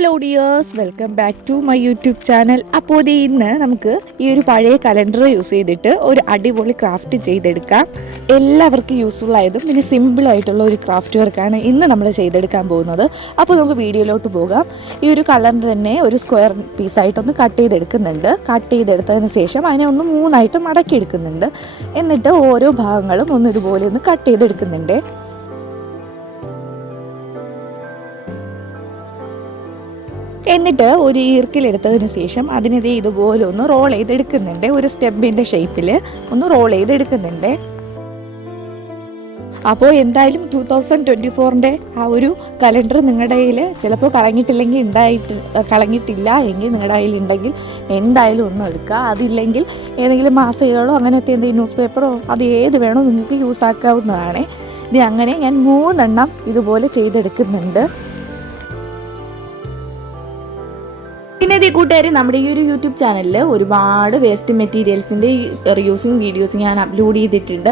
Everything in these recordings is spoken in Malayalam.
Hello dears, welcome back to my YouTube channel. അപ്പോൾ ഇന്ന് നമുക്ക് ഈ ഒരു പഴയ കലണ്ടർ യൂസ് ചെയ്തിട്ട് ഒരു അടിപൊളി ക്രാഫ്റ്റ് ചെയ്തെടുക്കാം. എല്ലാവർക്കും യൂസ്ഫുൾ ആയതും പിന്നെ സിമ്പിളായിട്ടുള്ള ഒരു ക്രാഫ്റ്റ് വർക്കാണ് ഇന്ന് നമ്മൾ ചെയ്തെടുക്കാൻ പോകുന്നത്. അപ്പോൾ നമുക്ക് വീഡിയോയിലോട്ട് പോകാം. ഈ ഒരു കലണ്ടർ തന്നെ ഒരു സ്ക്വയർ പീസായിട്ടൊന്ന് കട്ട് ചെയ്തെടുക്കുന്നുണ്ട്. കട്ട് ചെയ്തെടുത്തതിന് ശേഷം അതിനെ ഒന്ന് മൂന്നായിട്ട് മടക്കിയെടുക്കുന്നുണ്ട്. എന്നിട്ട് ഓരോ ഭാഗങ്ങളും ഒന്ന് ഇതുപോലെ ഒന്ന് കട്ട് ചെയ്തെടുക്കുന്നുണ്ട്. എന്നിട്ട് ഒരു ഈർക്കിലെടുത്തതിന് ശേഷം അതിനിതേ ഇതുപോലെ ഒന്ന് റോൾ ചെയ്തെടുക്കുന്നുണ്ട്. ഒരു സ്റ്റെപ്പിൻ്റെ ഷേപ്പിൽ ഒന്ന് റോൾ ചെയ്തെടുക്കുന്നുണ്ട്. അപ്പോൾ എന്തായാലും 2024 ആ ഒരു കലണ്ടർ നിങ്ങളുടെ കയ്യിൽ ചിലപ്പോൾ കളഞ്ഞിട്ടില്ല എങ്കിൽ നിങ്ങളുടെ കയ്യിൽ ഉണ്ടെങ്കിൽ എന്തായാലും ഒന്ന് എടുക്കുക. അതില്ലെങ്കിൽ ഏതെങ്കിലും മാസികകളോ അങ്ങനത്തെ എന്തെങ്കിലും ന്യൂസ് പേപ്പറോ അത് ഏത് വേണോ നിങ്ങൾക്ക് യൂസ് ആക്കാവുന്നതാണ്. ഇത് അങ്ങനെ ഞാൻ 3 എണ്ണം ഇതുപോലെ ചെയ്തെടുക്കുന്നുണ്ട്. പിന്നെ ഇതേ കൂട്ടുകാർ, നമ്മുടെ ഈ ഒരു യൂട്യൂബ് ചാനലിൽ ഒരുപാട് വേസ്റ്റ് മെറ്റീരിയൽസിൻ്റെ റീയൂസിങ് വീഡിയോസ് ഞാൻ അപ്ലോഡ് ചെയ്തിട്ടുണ്ട്.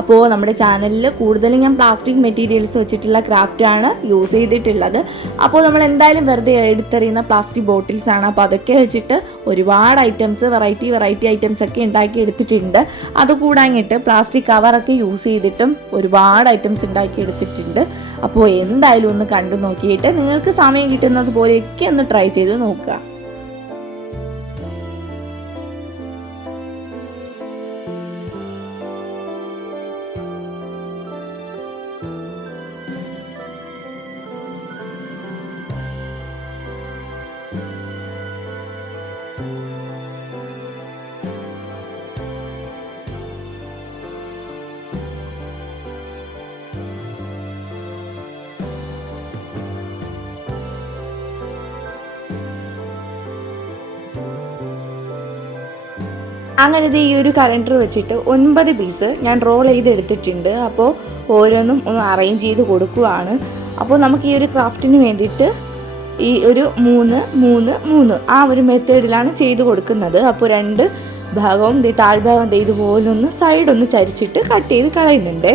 അപ്പോൾ നമ്മുടെ ചാനലിൽ കൂടുതലും ഞാൻ പ്ലാസ്റ്റിക് മെറ്റീരിയൽസ് വെച്ചിട്ടുള്ള ക്രാഫ്റ്റാണ് യൂസ് ചെയ്തിട്ടുള്ളത്. അപ്പോൾ നമ്മൾ എന്തായാലും വെറുതെ എടുത്തെറിയുന്ന പ്ലാസ്റ്റിക് ബോട്ടിൽസാണ്. അപ്പോൾ അതൊക്കെ വെച്ചിട്ട് ഒരുപാട് ഐറ്റംസ് വെറൈറ്റി ഐറ്റംസ് ഒക്കെ ഉണ്ടാക്കി എടുത്തിട്ടുണ്ട്. അതുകൂടാങ്ങിട്ട് പ്ലാസ്റ്റിക് കവറൊക്കെ യൂസ് ചെയ്തിട്ടും ഒരുപാട് ഐറ്റംസ് ഉണ്ടാക്കി എടുത്തിട്ടുണ്ട്. അപ്പോൾ എന്തായാലും ഒന്ന് കണ്ടു നോക്കിയിട്ട് നിങ്ങൾക്ക് സമയം കിട്ടുന്നത് പോലെയൊക്കെ ഒന്ന് ട്രൈ ചെയ്ത് നോക്കുക. അങ്ങനത്തെ ഈ ഒരു കലണ്ടർ വെച്ചിട്ട് 9 പീസ് ഞാൻ റോൾ ചെയ്തെടുത്തിട്ടുണ്ട്. അപ്പോൾ ഓരോന്നും ഒന്ന് അറേഞ്ച് ചെയ്ത് കൊടുക്കുകയാണ്. അപ്പോൾ നമുക്ക് ഈ ഒരു ക്രാഫ്റ്റിന് വേണ്ടിയിട്ട് ഈ ഒരു 3 ആ ഒരു മെത്തേഡിലാണ് ചെയ്ത് കൊടുക്കുന്നത്. അപ്പോൾ 2 ഭാഗവും താഴ്ഭാഗം ഇതുപോലൊന്ന് സൈഡൊന്ന് ചരിച്ചിട്ട് കട്ട് ചെയ്ത് കളയുന്നുണ്ട്.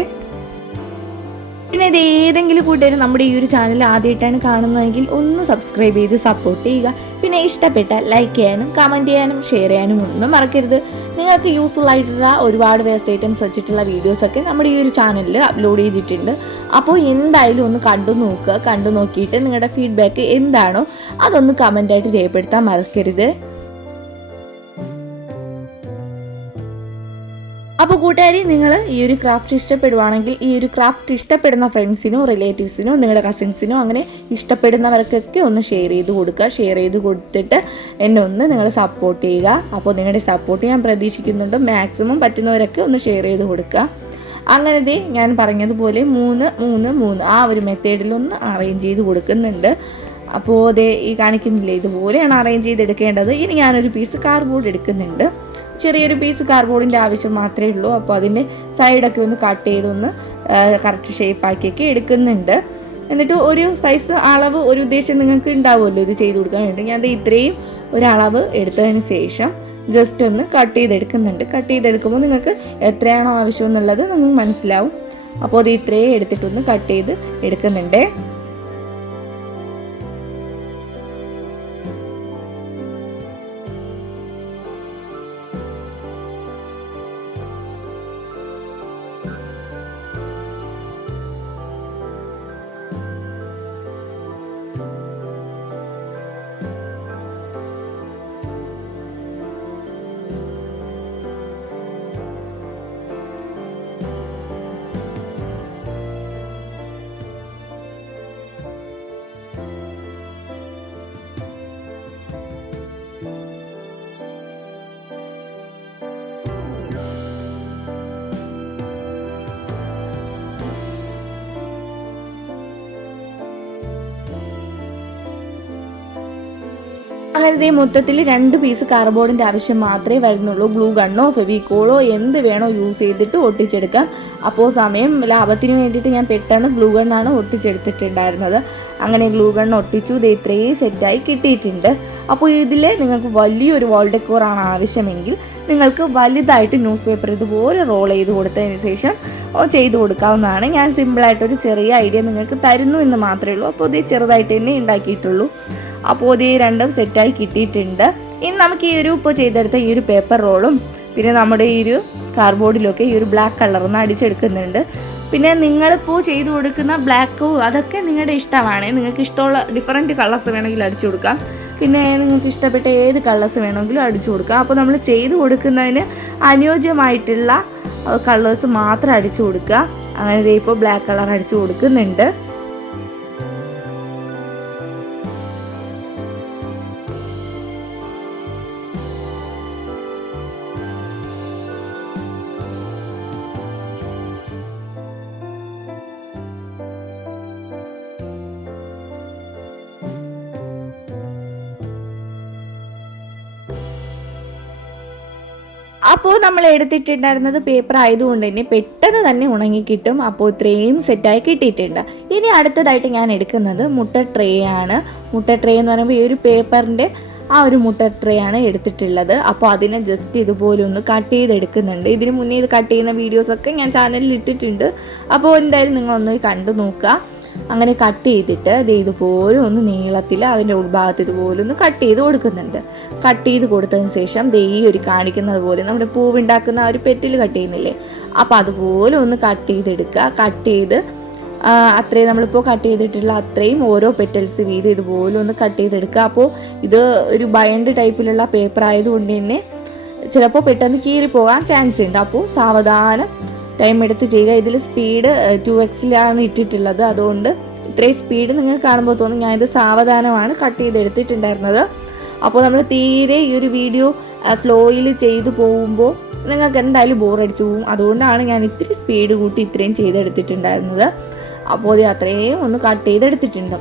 പിന്നെ ഇത് ഏതെങ്കിലും കൂട്ടുകാർ നമ്മുടെ ഈ ഒരു ചാനൽ ആദ്യമായിട്ടാണ് കാണുന്നതെങ്കിൽ ഒന്ന് സബ്സ്ക്രൈബ് ചെയ്ത് സപ്പോർട്ട് ചെയ്യുക. പിന്നെ ഇഷ്ടപ്പെട്ടാൽ ലൈക്ക് ചെയ്യാനും കമൻറ്റ് ചെയ്യാനും ഷെയർ ചെയ്യാനും ഒന്നും മറക്കരുത്. നിങ്ങൾക്ക് യൂസ്ഫുൾ ആയിട്ടുള്ള ഒരുപാട് വേസ്റ്റ് ഐറ്റംസ് വെച്ചിട്ടുള്ള വീഡിയോസൊക്കെ നമ്മുടെ ഈ ഒരു ചാനലിൽ അപ്ലോഡ് ചെയ്തിട്ടുണ്ട്. അപ്പോൾ എന്തായാലും ഒന്ന് കണ്ടു നോക്കിയിട്ട് നിങ്ങളുടെ ഫീഡ്ബാക്ക് എന്താണോ അതൊന്ന് കമൻറ്റായിട്ട് രേഖപ്പെടുത്താൻ മറക്കരുത്. അപ്പോൾ കൂട്ടുകാരി, നിങ്ങൾ ഈ ഒരു ക്രാഫ്റ്റ് ഇഷ്ടപ്പെടുവാണെങ്കിൽ ഈ ഒരു ക്രാഫ്റ്റ് ഇഷ്ടപ്പെടുന്ന ഫ്രണ്ട്സിനോ റിലേറ്റീവ്സിനോ നിങ്ങളുടെ കസിൻസിനോ അങ്ങനെ ഇഷ്ടപ്പെടുന്നവർക്കൊക്കെ ഒന്ന് ഷെയർ ചെയ്ത് കൊടുക്കുക. ഷെയർ ചെയ്ത് കൊടുത്തിട്ട് എന്നെ ഒന്ന് നിങ്ങൾ സപ്പോർട്ട് ചെയ്യുക. അപ്പോൾ നിങ്ങളുടെ സപ്പോർട്ട് ഞാൻ പ്രതീക്ഷിക്കുന്നുണ്ട്. മാക്സിമം പറ്റുന്നവരൊക്കെ ഒന്ന് ഷെയർ ചെയ്ത് കൊടുക്കുക. അങ്ങനത്തെ ഞാൻ പറഞ്ഞതുപോലെ 3 ആ ഒരു മെത്തേഡിലൊന്ന് അറേഞ്ച് ചെയ്ത് കൊടുക്കുന്നുണ്ട്. അപ്പോൾ ഈ കാണിക്കുന്നില്ലേ, ഇതുപോലെയാണ് അറേഞ്ച് ചെയ്തെടുക്കേണ്ടത്. ഇനി ഞാനൊരു പീസ് കാർഡ്ബോർഡ് എടുക്കുന്നുണ്ട്. ചെറിയൊരു പീസ് കാർഡ്ബോർഡിൻ്റെ ആവശ്യം മാത്രമേ ഉള്ളൂ. അപ്പോൾ അതിൻ്റെ സൈഡൊക്കെ ഒന്ന് കട്ട് ചെയ്തൊന്ന് കറക്റ്റ് ഷേപ്പാക്കിയൊക്കെ എടുക്കുന്നുണ്ട്. എന്നിട്ട് ഒരു സൈസ് അളവ് ഒരു ഉദ്ദേശം നിങ്ങൾക്ക് ഉണ്ടാവുമല്ലോ ഇത് ചെയ്ത് കൊടുക്കാൻ വേണ്ടി. ഞാൻ ഇത്രയും ഒരളവ് എടുത്തതിന് ശേഷം ജസ്റ്റ് ഒന്ന് കട്ട് ചെയ്തെടുക്കുന്നുണ്ട്. കട്ട് ചെയ്തെടുക്കുമ്പോൾ നിങ്ങൾക്ക് എത്രയാണോ ആവശ്യം എന്നുള്ളത് നിങ്ങൾക്ക് മനസ്സിലാവും. അപ്പോൾ അത് ഇത്രയും എടുത്തിട്ടൊന്ന് കട്ട് ചെയ്ത് എടുക്കുന്നുണ്ട്. അങ്ങനെ മൊത്തത്തിൽ 2 പീസ് കാർഡ്ബോർഡിൻ്റെ ആവശ്യം മാത്രമേ വരുന്നുള്ളൂ. ഗ്ലൂ ഗണ്ണോ ഫെവിക്കോളോ എന്ത് വേണോ യൂസ് ചെയ്തിട്ട് ഒട്ടിച്ചെടുക്കാം. അപ്പോൾ സമയം ലാഭത്തിന് വേണ്ടിയിട്ട് ഞാൻ പെട്ടെന്ന് ഗ്ലൂ ഗണ്ണാണ് ഒട്ടിച്ചെടുത്തിട്ടുണ്ടായിരുന്നത്. അങ്ങനെ ഗ്ലൂ ഗണ്ണ് ഒട്ടിച്ചു. ഇത്രയും സെറ്റായി കിട്ടിയിട്ടുണ്ട്. അപ്പോൾ ഇതിൽ നിങ്ങൾക്ക് വലിയൊരു വാൾ ഡെക്കോറാണ് ആവശ്യമെങ്കിൽ നിങ്ങൾക്ക് വലുതായിട്ട് ന്യൂസ് പേപ്പർ ഇതുപോലെ റോൾ ചെയ്ത് കൊടുത്തതിന് ശേഷം ചെയ്ത് കൊടുക്കാവുന്നതാണ്. ഞാൻ സിമ്പിളായിട്ടൊരു ചെറിയ ഐഡിയ നിങ്ങൾക്ക് തരുന്നു എന്ന് മാത്രമേ ഉള്ളൂ. അപ്പോൾ ഇത് ചെറുതായിട്ട് തന്നെ ഉണ്ടാക്കിയിട്ടുള്ളൂ. അപ്പോൾ ഇത് രണ്ടും സെറ്റായി കിട്ടിയിട്ടുണ്ട്. ഇനി നമുക്ക് ഈ ഒരു ഇപ്പോൾ ചെയ്തെടുത്ത ഈ ഒരു പേപ്പർ റോളും പിന്നെ നമ്മുടെ ഈ ഒരു കാർഡ്ബോർഡിലൊക്കെ ഈ ഒരു ബ്ലാക്ക് കളറൊന്ന് അടിച്ചെടുക്കുന്നുണ്ട്. പിന്നെ നിങ്ങളിപ്പോൾ ചെയ്തു കൊടുക്കുന്ന ബ്ലാക്ക് അതൊക്കെ നിങ്ങളുടെ ഇഷ്ടമാണ്. നിങ്ങൾക്ക് ഇഷ്ടമുള്ള ഡിഫറെൻറ്റ് കളേഴ്സ് വേണമെങ്കിൽ അടിച്ചു കൊടുക്കാം. പിന്നെ നിങ്ങൾക്ക് ഇഷ്ടപ്പെട്ട ഏത് കളേഴ്സ് വേണമെങ്കിലും അടിച്ചു കൊടുക്കാം. അപ്പോൾ നമ്മൾ ചെയ്തു കൊടുക്കുന്നതിന് അനുയോജ്യമായിട്ടുള്ള കളേഴ്സ് മാത്രം അടിച്ചു കൊടുക്കുക. അങ്ങനെ ഇപ്പോൾ ബ്ലാക്ക് കളർ അടിച്ചു കൊടുക്കുന്നുണ്ട്. അപ്പോൾ നമ്മൾ എടുത്തിട്ടുണ്ടായിരുന്നത് പേപ്പർ ആയതുകൊണ്ട് തന്നെ പെട്ടെന്ന് തന്നെ ഉണങ്ങി കിട്ടും. അപ്പോൾ ഇത്രയും സെറ്റായി കിട്ടിയിട്ടുണ്ട്. ഇനി അടുത്തതായിട്ട് ഞാൻ എടുക്കുന്നത് മുട്ട ട്രേ ആണ്. മുട്ട ട്രേ എന്ന് പറയുമ്പോൾ ഈ ഒരു പേപ്പറിൻ്റെ ആ ഒരു മുട്ട ട്രേ ആണ് എടുത്തിട്ടുള്ളത്. അപ്പോൾ അതിനെ ജസ്റ്റ് ഇതുപോലെ ഒന്ന് കട്ട് ചെയ്തെടുക്കുന്നുണ്ട്. ഇതിന് മുന്നേ ഇത് കട്ട് ചെയ്യുന്ന വീഡിയോസൊക്കെ ഞാൻ ചാനലിൽ ഇട്ടിട്ടുണ്ട്. അപ്പോൾ എന്തായാലും നിങ്ങളൊന്ന് കണ്ടു നോക്കുക. അങ്ങനെ കട്ട് ചെയ്തിട്ട് ഇതുപോലെ ഒന്ന് നീളത്തിൽ അതിൻ്റെ ഉൾഭാഗത്ത് ഇതുപോലെ ഒന്ന് കട്ട് ചെയ്ത് കൊടുക്കുന്നുണ്ട്. കട്ട് ചെയ്ത് കൊടുത്തതിന് ശേഷം ഈ ഒരു കാണിക്കുന്നത് പോലെ നമ്മുടെ പൂവുണ്ടാക്കുന്ന ആ ഒരു പെറ്റിൽ കട്ട് ചെയ്യുന്നില്ലേ, അപ്പോൾ അതുപോലെ ഒന്ന് കട്ട് ചെയ്തെടുക്കുക. കട്ട് ചെയ്ത് അത്രയും നമ്മളിപ്പോൾ കട്ട് ചെയ്തിട്ടുള്ള അത്രയും ഓരോ പെറ്റൽസ് വീതം ഇതുപോലെ ഒന്ന് കട്ട് ചെയ്തെടുക്കുക. അപ്പോൾ ഇത് ഒരു ബയൻഡ് ടൈപ്പിലുള്ള പേപ്പർ ആയതുകൊണ്ട് തന്നെ ചിലപ്പോൾ പെട്ടെന്ന് കീറിപ്പോകാൻ ചാൻസ് ഉണ്ട്. അപ്പോൾ സാവധാനം ടൈം എടുത്ത് ചെയ്യുക. ഇതിൽ സ്പീഡ് 2x ഇട്ടിട്ടുള്ളത്. അതുകൊണ്ട് ഇത്രയും സ്പീഡ് നിങ്ങൾക്ക് കാണുമ്പോൾ തോന്നും. ഞാനിത് സാവധാനമാണ് കട്ട് ചെയ്തെടുത്തിട്ടുണ്ടായിരുന്നത്. അപ്പോൾ നമ്മൾ തീരെ ഈ ഒരു വീഡിയോ സ്ലോയിൽ ചെയ്തു പോകുമ്പോൾ നിങ്ങൾക്ക് എന്തായാലും ബോറടിച്ചു പോകും. അതുകൊണ്ടാണ് ഞാൻ ഇത്തിരി സ്പീഡ് കൂട്ടി ഇത്രയും ചെയ്തെടുത്തിട്ടുണ്ടായിരുന്നത്. അപ്പോൾ ഇത് അത്രയും ഒന്ന് കട്ട് ചെയ്തെടുത്തിട്ടുണ്ട്.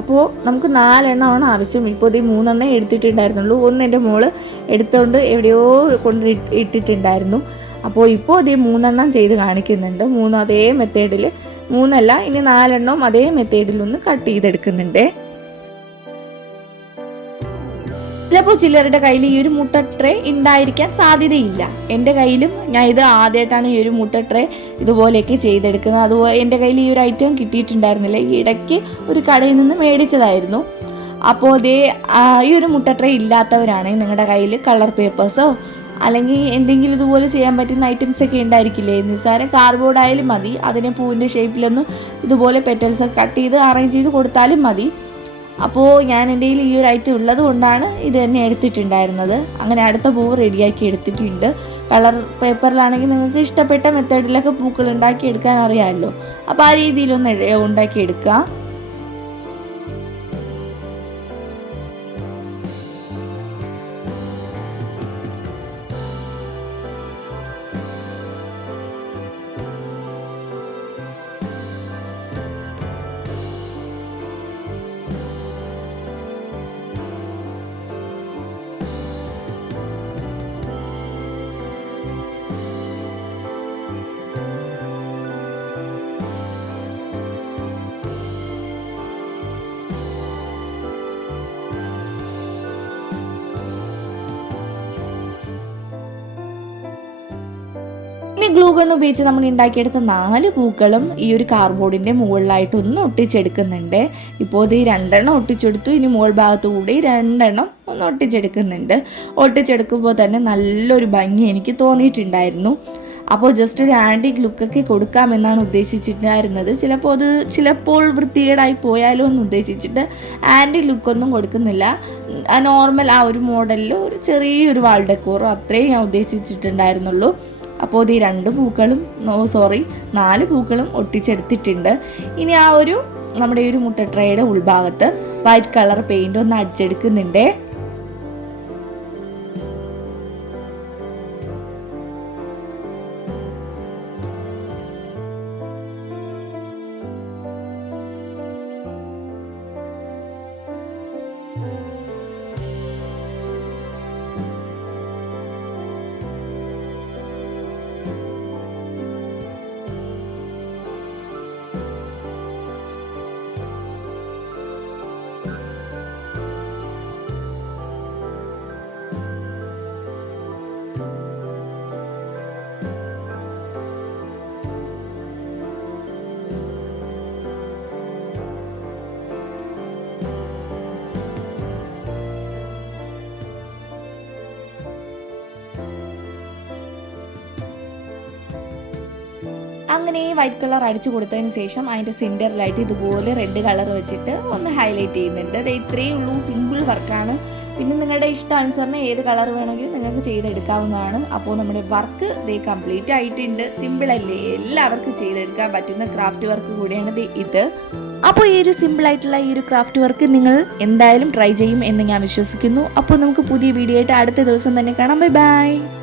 അപ്പോൾ നമുക്ക് 4 എണ്ണമാണ് ആവശ്യം. ഇപ്പോൾ ഇത് 3 എണ്ണം എടുത്തിട്ടുണ്ടായിരുന്നുള്ളൂ. ഒന്ന് എൻ്റെ മോള് എടുത്തുകൊണ്ട് എവിടെയോ കൊണ്ട് ഇട്ടിട്ടുണ്ടായിരുന്നു. അപ്പോൾ ഇപ്പോൾ അതേ 3 എണ്ണം ചെയ്ത് കാണിക്കുന്നുണ്ട്. 3 അതേ മെത്തേഡിൽ, 3 അല്ല ഇനി 4 എണ്ണം അതേ മെത്തേഡിലൊന്ന് കട്ട് ചെയ്തെടുക്കുന്നുണ്ട്. ചിലപ്പോൾ ചിലരുടെ കയ്യിൽ ഈ ഒരു മുട്ട ട്രേ ഉണ്ടായിരിക്കാൻ സാധ്യതയില്ല. എൻ്റെ കയ്യിലും ഞാൻ ഇത് ആദ്യമായിട്ടാണ് ഈ ഒരു മുട്ട ട്രേ ഇതുപോലെയൊക്കെ ചെയ്തെടുക്കുന്നത്. അതുപോലെ എൻ്റെ കയ്യിൽ ഈ ഒരു ഐറ്റം കിട്ടിയിട്ടുണ്ടായിരുന്നില്ല. ഈ ഇടയ്ക്ക് ഒരു കടയിൽ നിന്ന് മേടിച്ചതായിരുന്നു. അപ്പോൾ ഈ ഒരു മുട്ട ട്രേ ഇല്ലാത്തവരാണെങ്കിൽ നിങ്ങളുടെ കയ്യിൽ കളർ പേപ്പേഴ്സോ അല്ലെങ്കിൽ എന്തെങ്കിലും ഇതുപോലെ ചെയ്യാൻ പറ്റുന്ന ഐറ്റംസ് ഒക്കെ ഉണ്ടായിരിക്കില്ലേ. നിസ്സാരം കാർഡ്ബോർഡ് ആയാലും മതി. അതിനെ പൂവിൻ്റെ ഷേപ്പിലൊന്നും ഇതുപോലെ പെറ്റൽസ് കട്ട് ചെയ്ത് അറേഞ്ച് ചെയ്ത് കൊടുത്താലും മതി. അപ്പോൾ ഞാൻ എൻ്റെ കയ്യിൽ ഈ ഒരു ഐറ്റം ഉള്ളത് കൊണ്ടാണ് ഇത് തന്നെ എടുത്തിട്ടുണ്ടായിരുന്നത്. അങ്ങനെ അടുത്ത പൂവ് റെഡിയാക്കി എടുത്തിട്ടുണ്ട്. കളർ പേപ്പറിലാണെങ്കിൽ നിങ്ങൾക്ക് ഇഷ്ടപ്പെട്ട മെത്തേഡിലൊക്കെ പൂക്കൾ ഉണ്ടാക്കി എടുക്കാൻ അറിയാമല്ലോ. അപ്പോൾ ആ രീതിയിലൊന്ന് ഉണ്ടാക്കിയെടുക്കുക. ഇനി ഗ്ലൂ ഗൺ ഉപയോഗിച്ച് നമ്മൾ ഉണ്ടാക്കിയെടുത്ത 4 പൂക്കളും ഈ ഒരു കാർഡ്ബോർഡിൻ്റെ മുകളിലായിട്ട് ഒന്ന് ഒട്ടിച്ചെടുക്കുന്നുണ്ട്. ഇപ്പോൾ ഇത് 2 എണ്ണം ഒട്ടിച്ചെടുത്തു. ഇനി മുകൾ ഭാഗത്തു കൂടി 2 എണ്ണം ഒന്ന് ഒട്ടിച്ചെടുക്കുന്നുണ്ട്. ഒട്ടിച്ചെടുക്കുമ്പോൾ തന്നെ നല്ലൊരു ഭംഗി എനിക്ക് തോന്നിയിട്ടുണ്ടായിരുന്നു. അപ്പോൾ ജസ്റ്റ് ഒരു ആൻറ്റിക് ലുക്കൊക്കെ കൊടുക്കാമെന്നാണ് ഉദ്ദേശിച്ചിട്ടുണ്ടായിരുന്നത്. ചിലപ്പോൾ വൃത്തികേടായി പോയാലോ എന്ന് ഉദ്ദേശിച്ചിട്ട് ആൻറ്റിക് ലുക്കൊന്നും കൊടുക്കുന്നില്ല. നോർമൽ ആ ഒരു മോഡലിൽ ഒരു ചെറിയൊരു വാൾ ഡെക്കോറോ അത്രയും ഞാൻ ഉദ്ദേശിച്ചിട്ടുണ്ടായിരുന്നുള്ളൂ. അപ്പോൾ ഈ 4 പൂക്കളും ഒട്ടിച്ചെടുത്തിട്ടുണ്ട്. ഇനി ആ ഒരു നമ്മുടെ ഈ ഒരു മുട്ട ട്രേയുടെ ഉൾഭാഗത്ത് വൈറ്റ് കളർ പെയിൻ്റ് ഒന്ന് അടിച്ചെടുക്കുന്നുണ്ട്. അങ്ങനെ വൈറ്റ് കളർ അടിച്ചു കൊടുത്തതിന് ശേഷം അതിൻ്റെ സെൻറ്ററിലായിട്ട് ഇതുപോലെ റെഡ് കളർ വെച്ചിട്ട് ഒന്ന് ഹൈലൈറ്റ് ചെയ്യുന്നുണ്ട്. അത് ഇത്രയേ ഉള്ളൂ, സിമ്പിൾ വർക്കാണ്. പിന്നെ നിങ്ങളുടെ ഇഷ്ടാനുസരണം ഏത് കളർ വേണമെങ്കിലും നിങ്ങൾക്ക് ചെയ്തെടുക്കാവുന്നതാണ്. അപ്പോൾ നമ്മുടെ വർക്ക് കംപ്ലീറ്റ് ആയിട്ടുണ്ട്. സിമ്പിൾ അല്ലേ, എല്ലാവർക്കും ചെയ്തെടുക്കാൻ പറ്റുന്ന ക്രാഫ്റ്റ് വർക്ക് കൂടിയാണ് ഇത്. അപ്പോൾ ഈ ഒരു സിമ്പിളായിട്ടുള്ള ഈ ഒരു ക്രാഫ്റ്റ് വർക്ക് നിങ്ങൾ എന്തായാലും ട്രൈ ചെയ്യും എന്ന് ഞാൻ വിശ്വസിക്കുന്നു. അപ്പോൾ നമുക്ക് പുതിയ വീഡിയോ ആയിട്ട് അടുത്ത ദിവസം തന്നെ കാണാം. Bye bye.